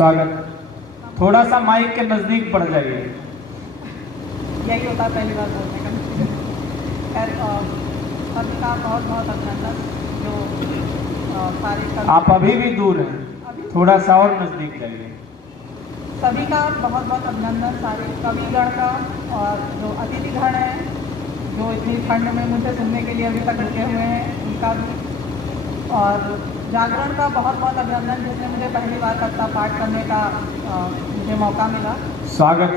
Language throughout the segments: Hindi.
स्वागत। थोड़ा सा माइक के नजदीक पड़ जाइए। यही होता है पहली बार बोलने का। खैर सभी का बहुत बहुत अभिनंदन। जो सारे आप अभी भी दूर हैं, थोड़ा सा और नजदीक जाइए। सभी का बहुत बहुत अभिनंदन, सारे कविगण का और जो अतिथिगण हैं जो इतनी ठंड में मुझे सुनने के लिए अभी तक रुके हुए हैं उनका भी, और जागरण का बहुत बहुत अभिनंदन जिसने मुझे पहली बार कविता पाठ करने का मुझे मौका मिला। स्वागत।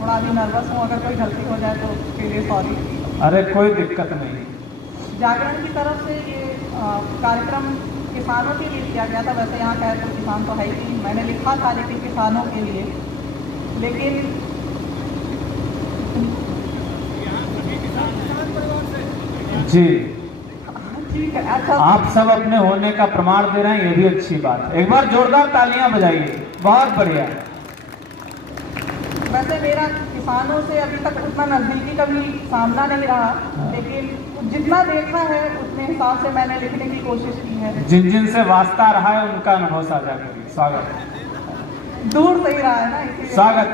थोड़ा अभी नर्वस हूँ, अगर कोई गलती हो जाए तो उसके लिए सॉरी। अरे कोई दिक्कत नहीं। जागरण की तरफ से ये कार्यक्रम किसानों के लिए किया गया था। वैसे यहाँ खैर कोई किसान तो है ही नहीं, मैंने लिखा था लेकिन किसानों के लिए, लेकिन जी ठीक है। अच्छा, आप सब अपने होने का प्रमाण दे रहे हैं, ये भी अच्छी बात है। एक बार जोरदार तालियां बजाइए, बहुत बढ़िया। वैसे मेरा किसानों से अभी तक उतना नज़दीकी कभी सामना नहीं रहा, लेकिन जितना देखा है उतने हिसाब से मैंने लिखने की कोशिश की है। जिन जिन से वास्ता रहा है उनका अनुभव साझा करिए। स्वागत। दूर से ही रहा है ना, इसीलिए स्वागत।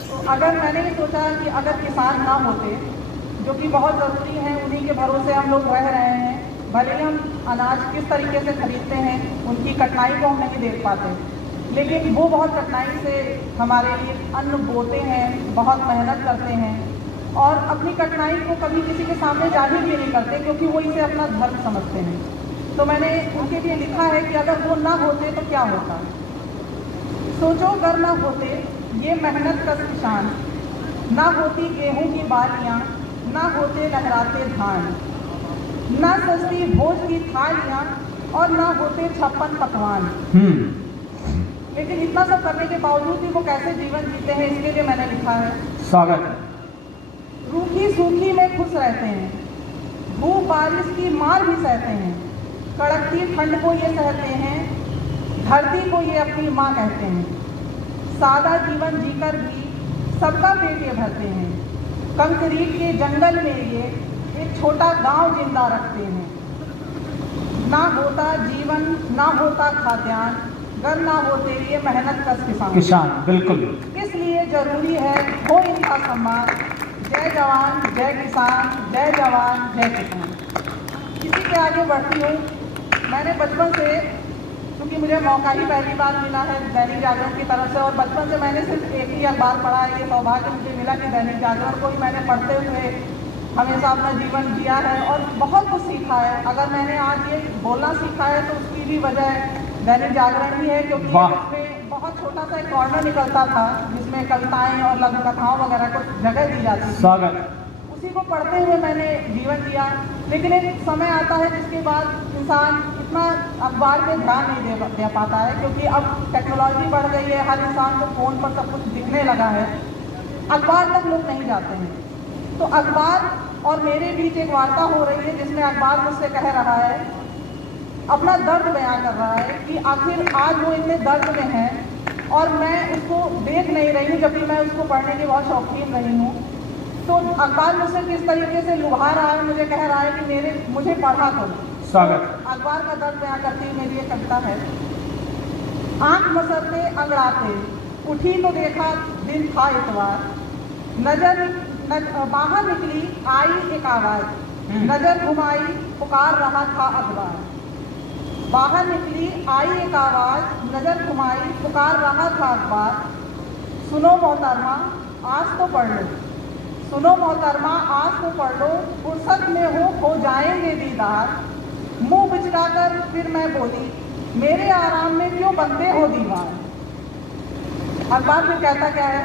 तो अगर मैंने ये सोचा कि अगर किसान ना होते, जो कि बहुत ज़रूरी है, उन्हीं के भरोसे हम लोग रह रहे हैं, भले ही हम अनाज किस तरीके से खरीदते हैं उनकी कठिनाई को हम नहीं देख पाते, लेकिन वो बहुत कठिनाई से हमारे लिए अन्न बोते हैं, बहुत मेहनत करते हैं और अपनी कठिनाई को कभी किसी के सामने जाहिर भी नहीं करते क्योंकि वो इसे अपना धर्म समझते हैं। तो मैंने उनके लिए लिखा है कि अगर वो ना होते तो क्या होता। सोचो अगर ना होते ये मेहनत कश किसान, ना होती गेहूं की बालियां, ना होते लहराते धान, ना सस्ती भोज की थालियां और ना होते 56 पकवान। लेकिन इतना सब करने के बावजूद भी वो कैसे जीवन जीते हैं, इसके लिए मैंने लिखा है। स्वागत। रूखी सूखी में खुश रहते हैं, धूप बारिश की मार भी सहते हैं, कड़कती ठंड को ये सहते हैं, धरती को ये अपनी माँ कहते हैं, सादा जीवन जीकर भी सबका पेट ये भरते हैं, कंक्रीट के जंगल में ये एक छोटा गांव जिंदा रखते हैं। ना होता जीवन, ना होता खाद्यान्न, अगर ना होते ये मेहनत कश किसान। बिल्कुल। इसलिए जरूरी है हो इनका सम्मान। जय जवान जय किसान, जय जवान जय किसान। इसी के आगे बढ़ती हूँ। मैंने बचपन से, क्योंकि मुझे मौका ही पहली बार मिला है दैनिक जागरण की तरफ से, और बचपन से मैंने सिर्फ एक ही अखबार पढ़ा है। ये सौभाग्य मुझे मिला कि दैनिक जागरण को ही मैंने पढ़ते हुए हमेशा अपना जीवन जिया है और बहुत कुछ सीखा है। अगर मैंने आज ये बोलना सीखा है तो उसकी भी वजह दैनिक जागरण ही है, क्योंकि इसमें बहुत छोटा सा एक कॉर्नर निकलता था जिसमें कविताएं और लघु कथाओं वगैरह को जगह दी जाती थी। स्वागत। उसी को पढ़ते हुए मैंने जीवन जिया। लेकिन एक समय आता है जिसके बाद इंसान इतना अखबार पे ध्यान नहीं दे पाता है, क्योंकि अब टेक्नोलॉजी बढ़ गई है, हर इंसान को फ़ोन पर सब कुछ दिखने लगा है, अखबार तक लोग नहीं जाते हैं। तो अखबार और मेरे बीच एक वार्ता हो रही है जिसमें अखबार मुझसे कह रहा है, अपना दर्द बयां कर रहा है कि आखिर आज वो इतने दर्द में है और मैं उसको देख नहीं रही हूँ, जबकि मैं उसको पढ़ने की बहुत शौकीन रही हूँ। तो अखबार मुझसे किस तरीके से लुभा रहा है, मुझे कह रहा है कि मुझे पढ़ा करो। स्वागत। तो अखबार का दर्द बयां करती हुई मेरी एक कविता है। आंख मसलते अंगड़ाते उठी तो देखा दिन था इतवार, नजर बाहर निकली आई एक आवाज, नजर घुमाई पुकार रहा था अखबार। बाहर निकली आई एक आवाज, नजर घुमाई पुकार रहा था अखबार। सुनो मोहतरमा आज तो पढ़ लो, सुनो मोहतरमा आज तो पढ़ लो, फुर्सत में हो जाएंगे दीदार। मुंह बिचकाकर फिर मैं बोली, मेरे आराम में क्यों बनते हो दीवार। अखबार में कहता क्या है,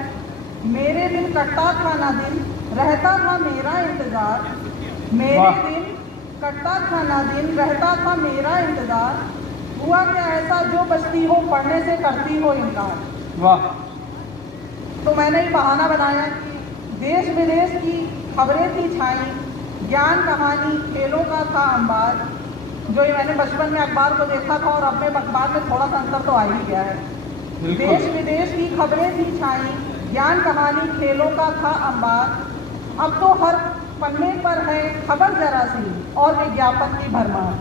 मेरे दिन कटता था ना दिन, रहता था मेरा इंतजार। मेरे दिन कटता था ना दिन, रहता था मेरा इंतजार। हुआ क्या ऐसा जो बचती हो पढ़ने से करती हो इनकार। वाह। तो मैंने ये बहाना बनाया कि देश विदेश की खबरें थी छाई, ज्ञान कहानी खेलों का था अंबार। जो ये मैंने बचपन में अखबार को देखा था और अब में अखबार में थोड़ा सा अंतर तो आ ही गया है। देश विदेश की खबरें थी छाई, ज्ञान कहानी खेलों का था अंबार। अब तो हर पन्ने पर है खबर जरा सी और विज्ञापन की भरमार।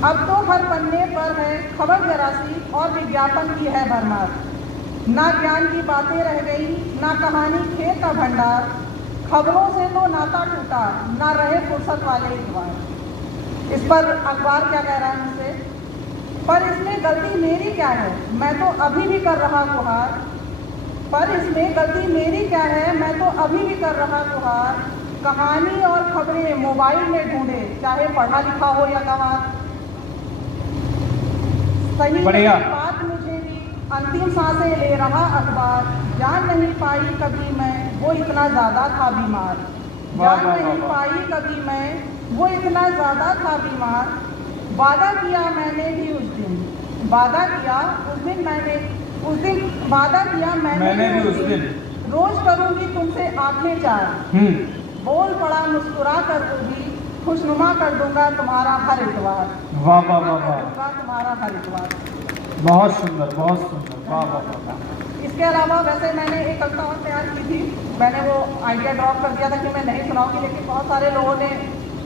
अब तो हर पन्ने पर है खबर जरासी और विज्ञापन की है भरमार। ना ज्ञान की बातें रह गई, ना कहानी खेत का भंडार। खबरों से तो नाता टूटा, ना रहे फुर्सत वाले इतवार। इस पर अखबार क्या कह रहा है मुझसे, पर इसमें गलती मेरी क्या है, मैं तो अभी भी कर रहा गुहार। पर इसमें गलती मेरी क्या है, मैं तो अभी भी कर रहा गुहार। कहानी और खबरें मोबाइल में ढूंढे, चाहे पढ़ा लिखा हो या गंवार। सही बढ़िया। बात मुझे भी अंतिम सांसें ले रहा अखबार। जान नहीं पाई कभी मैं, वो इतना ज्यादा था बीमार। जान नहीं पाई कभी मैं, वो इतना ज्यादा था बीमार। वादा किया मैंने भी उस दिन, वादा किया उस दिन मैंने, उस दिन वादा किया मैंने भी उस दिन। रोज करूंगी तुमसे आंखें चार, बोल पड़ा मुस्कुरा कर वो भी। खुशनुमा कर दूंगा तुम्हारा हर इतवार। वाह वाह वाह वाह, तुम्हारा हर इतवार। बहुत सुंदर, बहुत सुंदर, वाह वाह वाह। इसके अलावा वैसे मैंने एक कविता और तैयार की थी, मैंने वो आइडिया ड्रॉप कर दिया था कि मैं नहीं सुनाऊंगी, लेकिन बहुत सारे लोगों ने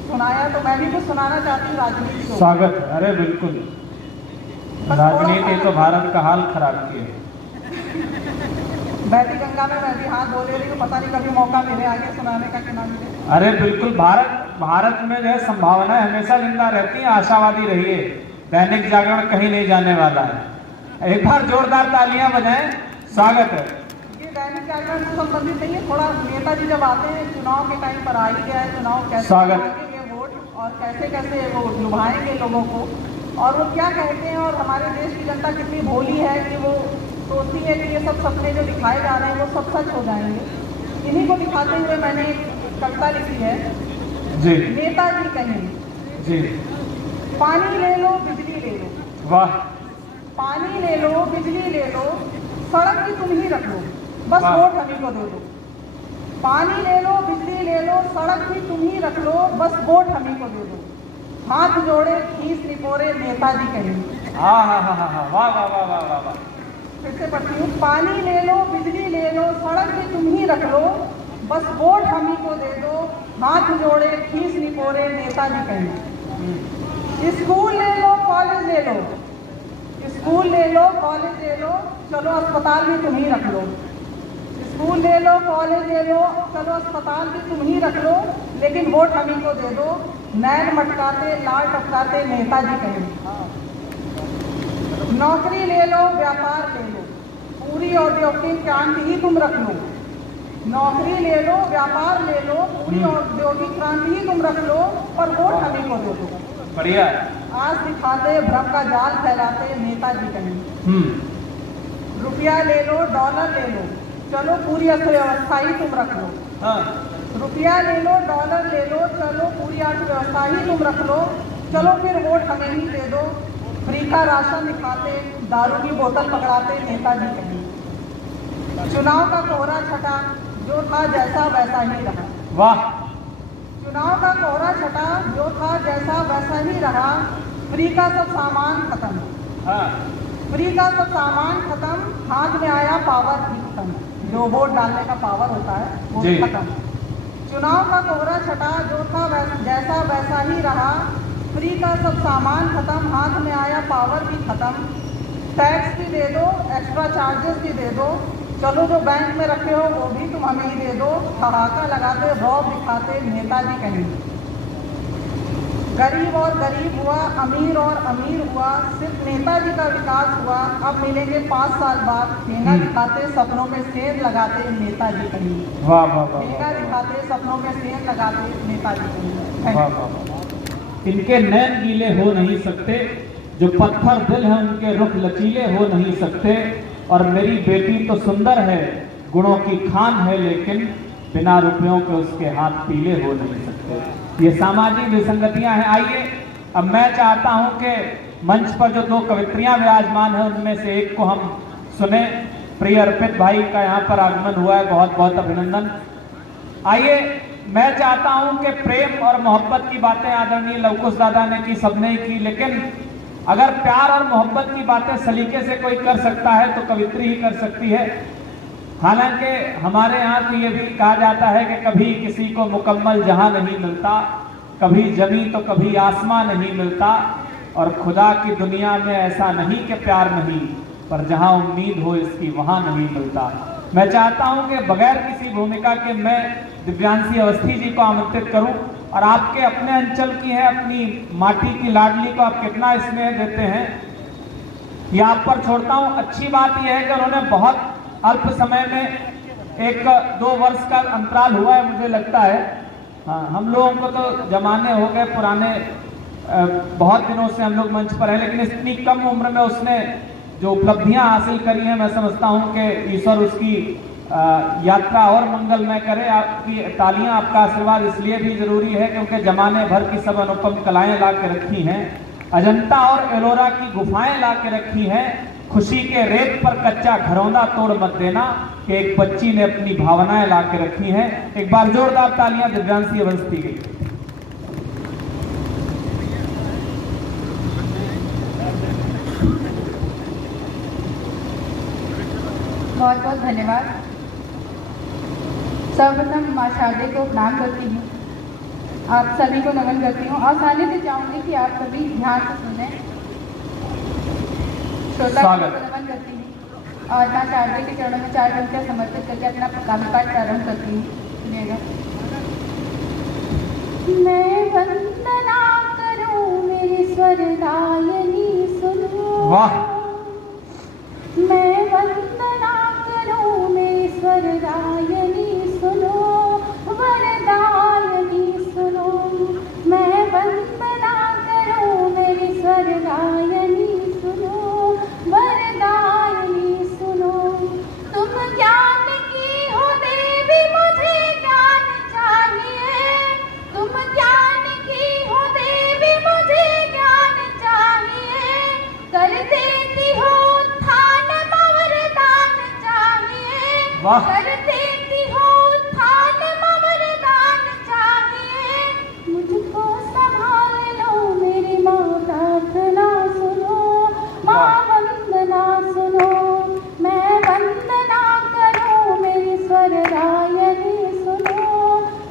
सुनाया तो मैं भी कुछ सुनाना चाहती हूँ राजनीति को। स्वागत है, अरे बिल्कुल। राजनीति तो भारत का हाल खराब किए। बहती गंगा में मैं भी हाथ धो ले रही हूँ, पता नहीं कभी मौका मिले आगे सुनाने का कि ना मिले। अरे बिल्कुल, भारत में जो है संभावना हमेशा जिंदा रहती है, आशावादी रहिए। दैनिक जागरण कहीं नहीं जाने वाला है। एक बार जोरदार तालियां बजाएं, स्वागत है। ये दैनिक जागरण से संबंधित नहीं है, थोड़ा नेताजी जब आते हैं चुनाव के टाइम पर आ ही गया है, चुनाव कैसे स्वागत। वोट और कैसे कैसे वो लुभाएंगे लोगों को, और वो क्या कहते हैं। और हमारे देश की जनता कितनी भोली है कि वो सोचती है कि ये सब सपने जो दिखाए जा रहे हैं वो सब सच हो जाएंगे। इन्हीं को दिखाते हुए मैंने एक कविता लिखी है जी। नेताजी कहें जी। पानी ले लो बिजली ले लो, वाह। पानी ले लो बिजली ले लो, सड़क भी तुम ही रख लो, बस वाह। वोट हम ही को दे दो। पानी ले लो बिजली ले लो, सड़क भी तुम ही रख लो, बस वोट हम ही को दे दो। हाथ जोड़े खींच निपोरे नेताजी कहें। हाँ हाँ हाँ हाँ हाँ, वाह वाह वाह वाह वाह। फिर से पढ़ती हूँ, पानी ले लो बिजली ले लो, सड़क भी तुम ही रख लो, बस वोट हम ही को दे दो। हाथ जोड़े खींच निपोरे नेताजी कहें। स्कूल ले लो कॉलेज ले लो, स्कूल ले लो कॉलेज ले लो, चलो अस्पताल भी तुम ही रख लो। स्कूल ले लो कॉलेज ले लो, चलो अस्पताल भी तुम ही रख लो, लेकिन वोट हम ही को दे दो। नैन मटकाते लाल टपकाते नेताजी कहें। नौकरी ले लो व्यापार ले लो, पूरी औद्योगिक क्रांति ही तुम रख लो। नौकरी ले लो व्यापार ले लो, पूरी औद्योगिक क्रांति ही तुम रख लो, पर वोट हम ही को दे दो। बढ़िया। आज दिखाते भ्रम का जाल फैलाते नेताजी कहें। रुपया ले लो डॉलर ले लो, चलो पूरी अर्थव्यवस्था ही तुम रख लो। हाँ। रुपया ले लो डॉलर ले लो, चलो पूरी अर्थव्यवस्था ही तुम रख लो, चलो फिर वोट हमें ही दे दो। फ्री का राशन दिखाते दारू की बोतल पकड़ाते नेताजी कहें। चुनाव का कोहरा छटा, जो था जैसा वैसा ही रहा। वाह। चुनाव का कोहरा छटा, जो था जैसा वैसा ही रहा। फ्री का सब सामान खत्म, हाँ। फ्री का सब सामान खत्म, हाथ में आया पावर भी खत्म। जो वोट डालने का पावर होता है वो जी। खत्म। चुनाव का कोहरा छटा, जो था जैसा वैसा ही रहा। फ्री का सब सामान खत्म, हाथ में आया पावर भी खत्म। टैक्स भी दे दो, एक्स्ट्रा चार्जेस भी दे दो, चलो जो बैंक में रखे हो वो भी तुम हमें ही दे दो। ठहाका लगाते रौब दिखाते नेताजी कहें। गरीब और गरीब हुआ, अमीर और अमीर हुआ, सिर्फ नेताजी का विकास हुआ। अब मिलेंगे 5 साल बाद, ठेंगा दिखाते सपनों में सेंध लगाते नेताजी कहें। वाह वाह वाह। ठेंगा दिखाते सपनों में सेंध लगाते नेताजी कहें। वाह वाह वाह। इनके नैन गीले हो नहीं सकते, जो पत्थर दिल है उनके रुख लचीले हो नहीं सकते। और मेरी बेटी तो सुंदर है, गुणों की खान है, लेकिन बिना रुपयों के उसके हाथ पीले हो नहीं सकते। ये सामाजिक विसंगतियां हैं। आइए अब मैं चाहता हूं कि मंच पर जो 2 कवित्रियां विराजमान हैं उनमें से एक को हम सुने। प्रिय अर्पित भाई का यहाँ पर आगमन हुआ है, बहुत बहुत अभिनंदन। आइए मैं चाहता हूं कि प्रेम और मोहब्बत की बातें आदरणीय लवकुश दादा ने की, सबने की, लेकिन अगर प्यार और मोहब्बत की बातें सलीके से कोई कर सकता है तो कवित्री ही कर सकती है। हालांकि हमारे यहाँ तो ये भी कहा जाता है कि कभी किसी को मुकम्मल जहां नहीं मिलता, कभी जमी तो कभी आसमां नहीं मिलता। और खुदा की दुनिया में ऐसा नहीं कि प्यार नहीं, पर जहां उम्मीद हो इसकी वहां नहीं मिलता। मैं चाहता हूं कि बगैर किसी भूमिका के मैं दिव्यांशी अवस्थी जी को आमंत्रित करूं और आपके अपने अंचल की है, अपनी माटी की लाडली को आप कितना स्नेह देते हैं ये आप पर छोड़ता हूं। अच्छी बात यह है कि उन्होंने बहुत अल्प समय में 1-2 वर्ष का अंतराल हुआ है मुझे लगता है। हाँ, हम लोगों को तो जमाने हो गए पुराने, बहुत दिनों से हम लोग मंच पर हैं, लेकिन इतनी कम उम्र में उसने जो उपलब्धियां हासिल करी हैं, मैं समझता हूं कि ईश्वर उसकी यात्रा और मंगलमय करे। आपकी तालियां, आपका आशीर्वाद इसलिए भी जरूरी है क्योंकि जमाने भर की सब अनुपम कलाएं ला के रखी हैं, अजंता और एलोरा की गुफाएं ला के रखी हैं। खुशी के रेत पर कच्चा घरौंदा तोड़ मत देना कि एक बच्ची ने अपनी भावनाएं ला के रखी हैं। एक बार जोरदार तालियां दिव्यांशी अवस्थी की। बहुत बहुत धन्यवाद। सर्वप्रथम माँ शारदे को प्रणाम करती हूँ, आप सभी को नमन करती हूँ और सानिध्य चाहूँगी कि आप सभी ध्यान से सुने। श्रोता को नमन करती हूँ और माँ शारदे के चरणों में 4 पंक्तियाँ समर्पित करके अपना काव्य पाठ प्रारंभ करती हूँ। सुनिएगा। मैं वंदना करूँ मेरी स्वरदायिनी सुनो। वाह। मैं वंदना करूँ मेरी स्वरदायिनी सुनो, वरदायिनी सुनो। मैं वंदना करूँ मेरी स्वरदायिनी सुनो, वरदायिनी सुनो। तुम ज्ञान की हो देवी, मुझे ज्ञान चाहिए। तुम ज्ञान की हो देवी, मुझे ज्ञान चाहिए। कर देती हो कर देती हो उत्थान, वरदान चाहिए। मुझको संभाल लो मेरी माँ, प्रार्थना सुनो, माँ वंदना सुनो। मैं वंदना करूँ मेरी स्वरदायिनी सुनो,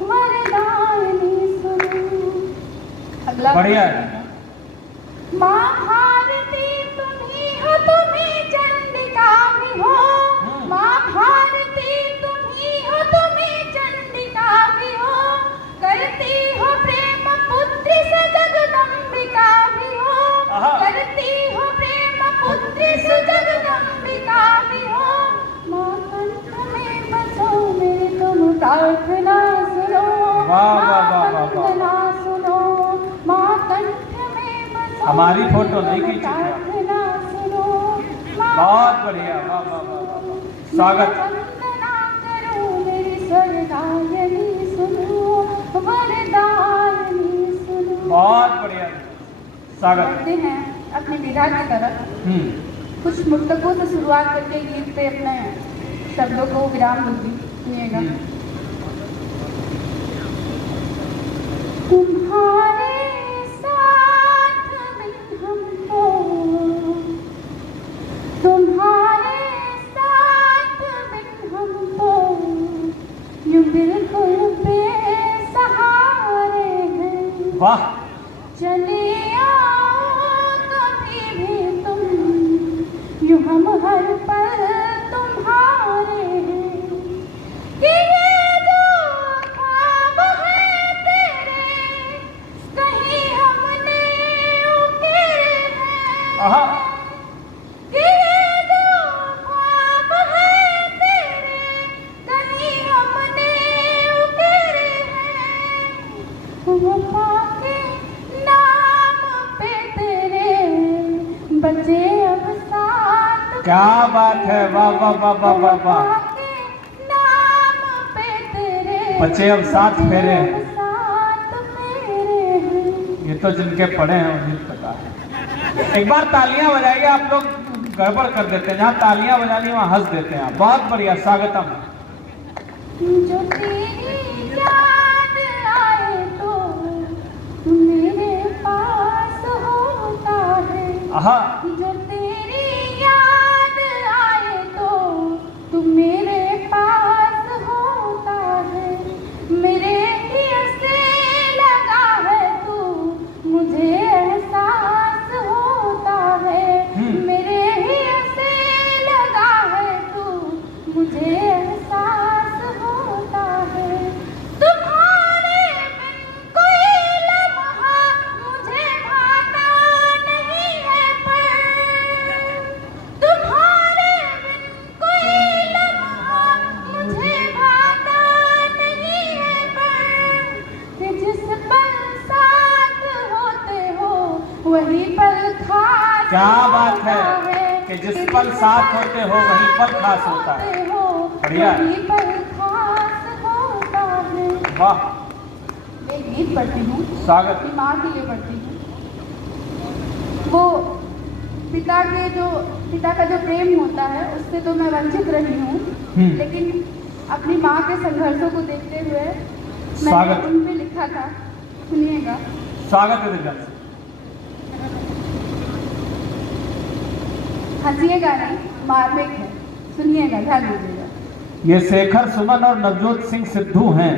वरदायिनी सुनो। अगला बढ़िया है। माँ भारती तुम ही हो, तुम ही चंडिका भी हो। माँ भारती तुम ही हो, तुम ही चंडिका भी हो। करती हो प्रेम पुत्री से जगदम्बिका भी हो। करती हो प्रेम पुत्री से जगदम्बिका भी हो। माँ कंठ में बसो मेरी तुम प्रार्थना सुनो, माँ वंदना सुनो। माँ कंठ में बसो हमारी फोटो नहीं खींची, प्रार्थना सुनो। बहुत बढ़िया, वाह वाह वाह। स्वागत। वंदना करूँ मेरी स्वरदायिनी सुनो, वरदायिनी सुनो। बहुत बढ़िया, स्वागत। बढ़ते हैं अपनी विधा की तरफ। कुछ मुक्तकों से शुरुआत करके गीत पे अपने शब्दों को विराम दूंगी। सुनिएगा। तुम्हारे साथ में हमको, तुम्हारे यूं बिल्कुल बेसहारे हैं। वाह। चले आओ कभी भी तुम, यूं हम हर पल तुम्हारे हैं। कि ये जो ख्वाब है तेरे, कहीं हमने उकेरे हैं। बचे अब साथ, क्या बात है, वाह वाह वाह वाह वाह वाह। नाम पे तेरे बचे अब 7 फेरे। साथ मेरे हैं। ये तो जिनके पढ़े हैं उन्हें पता है। एक बार तालियां बजाइए, आप लोग गड़बड़ कर देते हैं, जहाँ तालियां बजानी वहाँ हंस देते हैं आप। बहुत बढ़िया, स्वागतम। जो तेरी याद आए तो मेरे पास होता है। जो तेरी याद आए तो तू मेरे पास होता है। मेरे दिल से लगा है तू, मुझे एहसास क्या बात है कि जिस पल साथ होते हो वही पल खास होता है। बढ़िया। वही पल खास होता है। वाह। मैं एक गीत पढ़ती हूँ, स्वागत। अपनी माँ के लिए पढ़ती हूँ। वो पिता का जो प्रेम होता है उससे तो मैं वंचित रही हूँ, लेकिन अपनी माँ के संघर्षों को देखते हुए मैंने स्वागत। उन पे लिखा था, सुनिएगा। स्वागत है दिव्यांश। हंसिएगा नहीं, मार्मिक है, सुनिएगा, ध्यान दीजिएगा। ये शेखर सुमन और नवजोत सिंह सिद्धू हैं।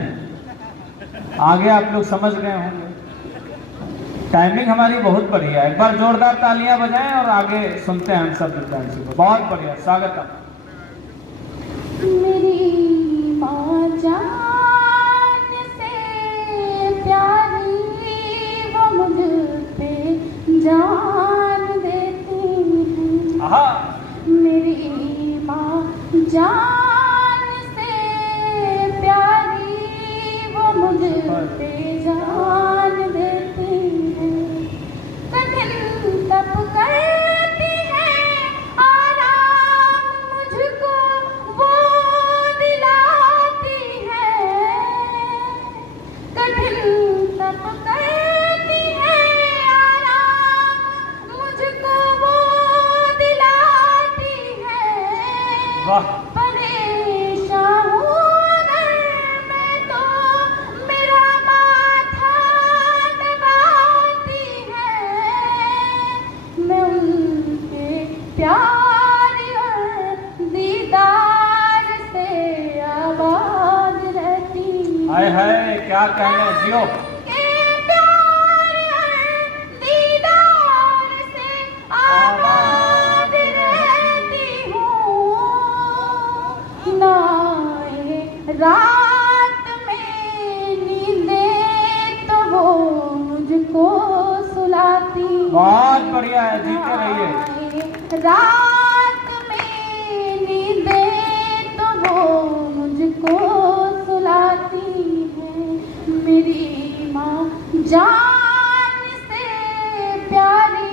आगे आप लोग समझ गए होंगे। टाइमिंग हमारी बहुत बढ़िया है। एक बार जोरदार तालियां बजाएं और आगे सुनते हैं हम सब दिव्यांश को। बहुत बढ़िया, स्वागत है। मेरी माँ जान से प्यारी, वो मुझ पे जान देती है। आहा। मेरी माँ जान से प्यारी, वो मुझ पे जान देती है। कठिन तप करती है, आराम मुझको वो दिलाती है। कठिन तप करती है, आराम मुझको वो दिलाती है। वाह। परेशान हूँ अगर मैं तो मेरा माथा दबाती है। मैं उनके प्यार और दीदार से आबाद रहती हूँ। हाय हाय, क्या कहने, जियो। के प्यार और दीदार से आबाद रहती हूँ। नाए रात में नींदें तो वो मुझको सुलाती। बहुत बढ़िया है, जीते रहिए। रात में नींदें तो वो मुझको सुलाती है। मेरी माँ जान से प्यारी,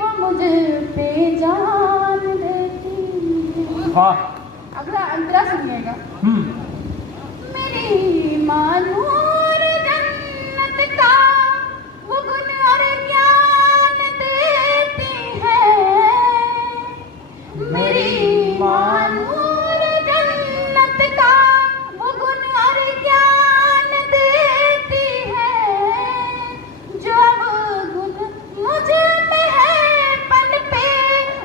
वो मुझ पे जान देती है। वाह। अगला अंतरा सुनिएगा। मेरी माँ नूर जन्नत का वो गुण और ज्ञान देती है। मेरी माँ नूर जन्नत का वो गुण और ज्ञान देती है। जो अब गुण मुझ में है पन पे,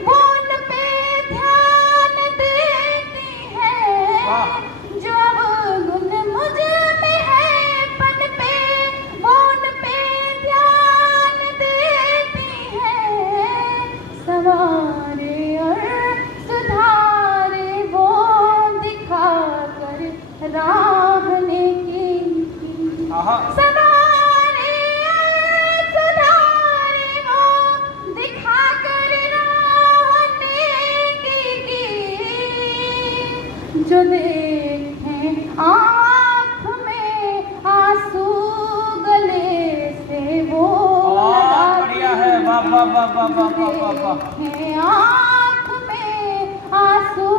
वो उन पे ध्यान देती है। जो अब गुण मुझ में है पन पे, वो उन पे ध्यान देती है। सवारे और सुधारे वो दिखा कर राह नेकी। आहा। सवारे और सुधारे वो दिखा कर राह नेकी की। जो देखें आँख में आंसू गले से वो बहुत बढ़िया है। वाह वाह वाह वाह वाह वाह वाह वाह। देखें आँख में आंसू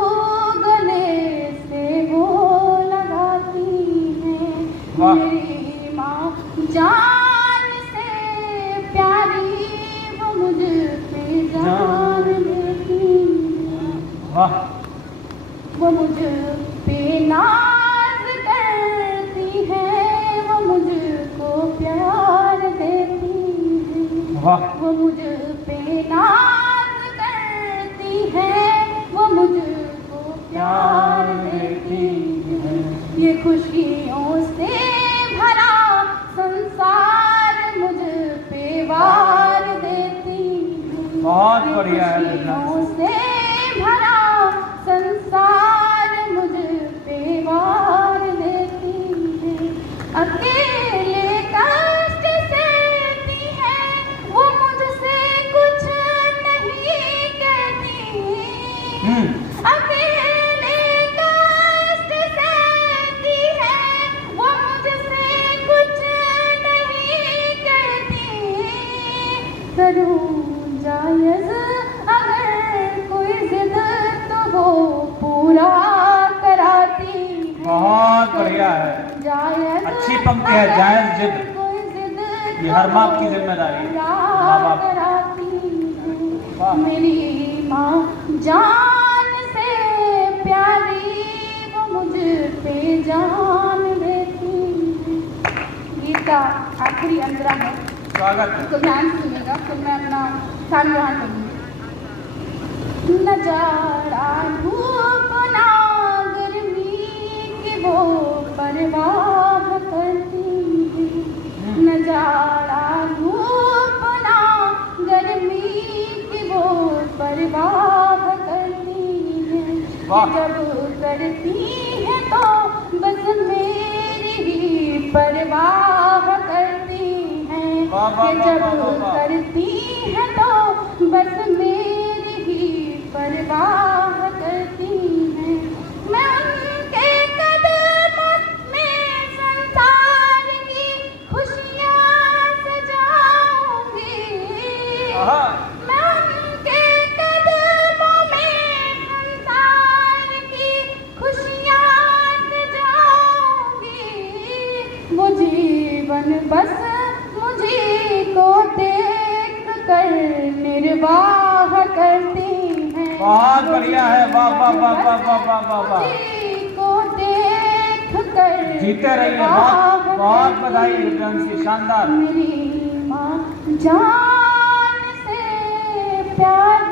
गले से वो लगाती है। वाह। मेरी माँ जान से प्यारी, वो मुझ पे जान देती है। वाह। वो मुझ पे नाज करती है, वो मुझको प्यार देती है। वाह। वो मुझ पे नाज करती है, वो मुझको प्यार देती है। ये खुशियों से भरा संसार मुझ पे वार देती है। बहुत बढ़िया है। खुशियों से भरा संसार मुझ पे वार देती है। अकेले कष्ट सहती है, वो मुझसे कुछ नहीं कहती। अकेले कष्ट सहती है, वो मुझसे कुछ नहीं कहती। करूँ जायज़ है। जायज अच्छी पंक्ति है, जायज जिद। कोई जिद ये हर बाप की जिम्मेदारी है, माँ बाप। वाह। मेरी माँ जान से प्यारी, वो मुझ पे जान देती है। गीत का आखिरी अंतरा है, स्वागत है। तो ध्यान से सुनिएगा, फिर मैं अपना स्थान ग्रहण करूँगी। न जाड़ा धूप ना गर्मी की वो परवाह करती है, न जाड़ा धूप ना गर्मी की वो परवाह करती है। वाह। जब करती है तो बस मेरी ही परवाह करती है। वाह, वाह, कि वाह, जब वाह, वाह, वाह। करती है तो बस मेरी ही परवाह करती है। मैं उनके कदमों में संसार की खुशियाँ सजाऊंगी। आहा। मैं उनके कदमों में संसार की खुशियाँ सजाऊंगी। वो जीवन बस मुझे को देख कर निर्वाह करती हैं। बहुत बढ़िया है, वाह वाह वाह वाह वाह वाह वाह वाह। मुझे को देख कर जीते रहिए, बहुत बहुत बधाई रघुवंशी, शानदार। मेरी माँ जान से प्यार